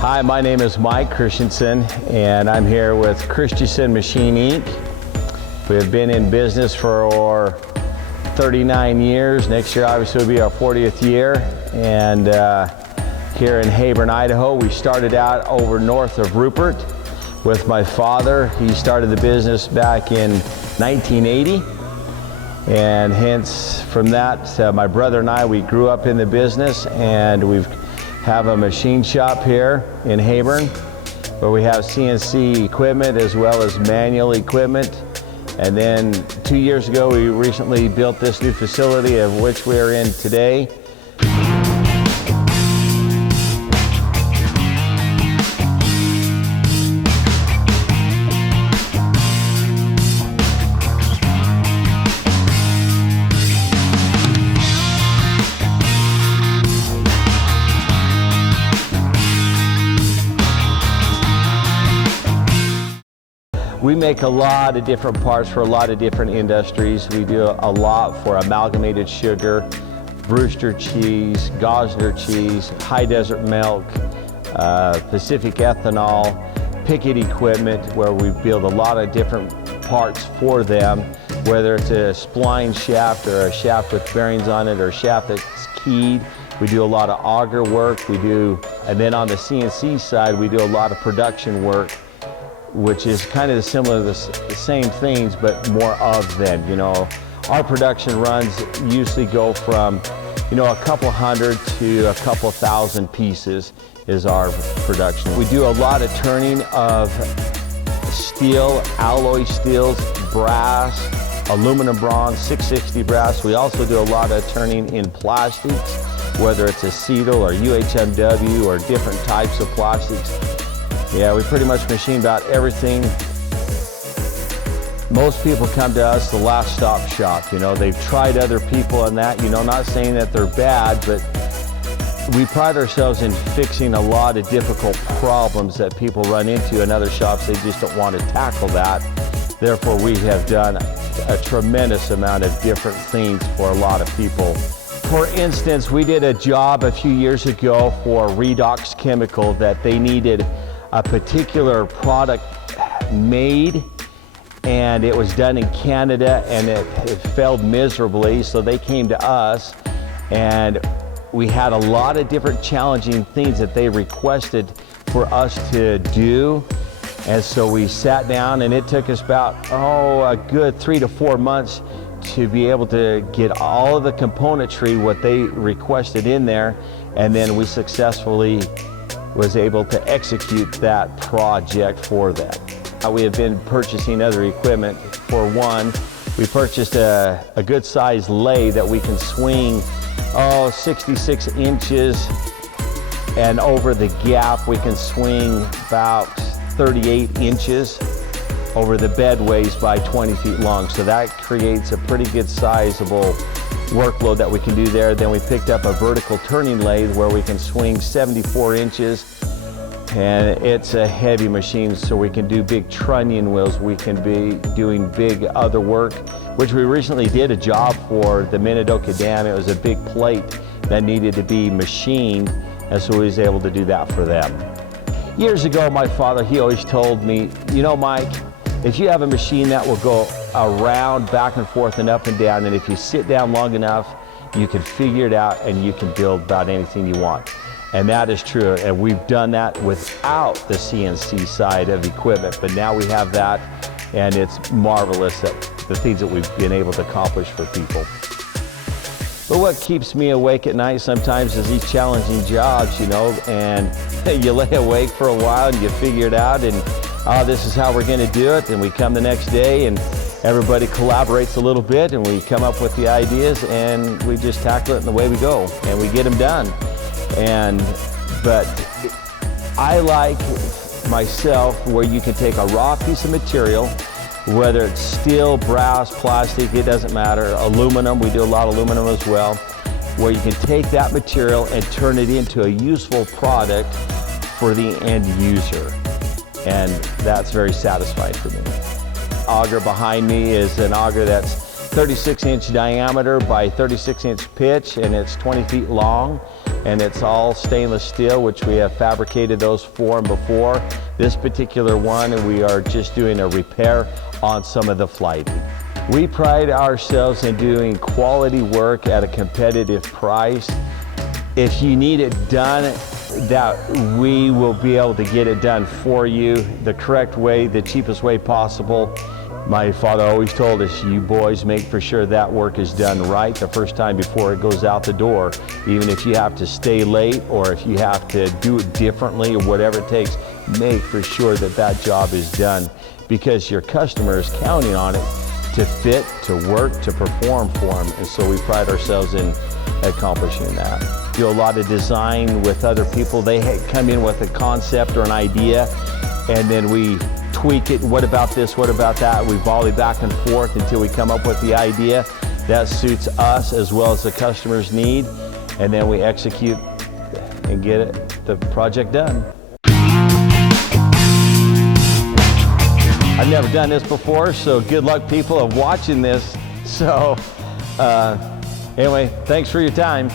Hi, my name is Mike Christensen, and I'm here with Christensen Machine, Inc. We have been in business for 39 years. Next year, obviously, will be our 40th year. And here in Heyburn, Idaho, we started out over north of Rupert with my father. He started the business back in 1980. And hence, from that, my brother and I, we grew up in the business, and we have a machine shop here in Heyburn where we have CNC equipment as well as manual equipment. And then 2 years ago, we recently built this new facility of which we are in today. We make a lot of different parts for a lot of different industries. We do a lot for amalgamated sugar, Brewster cheese, Gosner cheese, high desert milk, Pacific ethanol, picket equipment, where we build a lot of different parts for them, whether it's a spline shaft or a shaft with bearings on it or a shaft that's keyed. We do a lot of auger work. And then on the CNC side, we do a lot of production work, which is kind of similar to the same things, but more of them. You know, our production runs usually go from, a couple hundred to a couple thousand pieces is our production. We do a lot of turning of steel, alloy steels, brass, aluminum bronze, 660 brass. We also do a lot of turning in plastics, whether it's acetyl or UHMW or different types of plastics. Yeah, we pretty much machine about everything. Most people come to us, the last stop shop. They've tried other people and that, not saying that they're bad, but we pride ourselves in fixing a lot of difficult problems that people run into in other shops. They just don't want to tackle that. Therefore, we have done a tremendous amount of different things for a lot of people. For instance, we did a job a few years ago for Redox Chemical that they needed a particular product made, and it was done in Canada, and it failed miserably, so they came to us, and we had a lot of different challenging things that they requested for us to do. And so we sat down, and it took us about a good 3 to 4 months to be able to get all of the componentry what they requested in there, and then we successfully was able to execute that project for them. We have been purchasing other equipment. For one, we purchased a good sized lathe that we can swing 66 inches, and over the gap we can swing about 38 inches. Over the bed weighs by 20 feet long, so that creates a pretty good sizable workload that we can do there. Then we picked up a vertical turning lathe where we can swing 74 inches, and it's a heavy machine, so we can do big trunnion wheels. We can be doing big other work, which we recently did a job for the Minidoka Dam. It was a big plate that needed to be machined, and so we was able to do that for them. Years ago, my father, he always told me, Mike, if you have a machine that will go around, back and forth and up and down, and if you sit down long enough, you can figure it out and you can build about anything you want. And that is true, and we've done that without the CNC side of equipment, but now we have that, and it's marvelous that the things that we've been able to accomplish for people. But what keeps me awake at night sometimes is these challenging jobs, and you lay awake for a while and you figure it out, and this is how we're going to do it, and we come the next day and everybody collaborates a little bit and we come up with the ideas and we just tackle it in the way we go and we get them done. But I like myself where you can take a raw piece of material, whether it's steel, brass, plastic, it doesn't matter, aluminum, we do a lot of aluminum as well, where you can take that material and turn it into a useful product for the end user. And that's very satisfying for me. Auger behind me is an auger that's 36-inch diameter by 36-inch pitch, and it's 20 feet long. and it's all stainless steel, which we have fabricated those for and before. This particular one, we are just doing a repair on some of the flighting. We pride ourselves in doing quality work at a competitive price. If you need it done, that we will be able to get it done for you the correct way, the cheapest way possible. My father always told us, you boys make for sure that work is done right the first time before it goes out the door. Even if you have to stay late or if you have to do it differently or whatever it takes, make for sure that that job is done, because your customer is counting on it to fit, to work, to perform for them. And so we pride ourselves in accomplishing that. Do a lot of design with other people. They come in with a concept or an idea, and then we tweak it. What about this? What about that? We volley back and forth until we come up with the idea that suits us as well as the customer's need, and then we execute and get the project done. I've never done this before, so good luck people of watching this. So anyway, thanks for your time.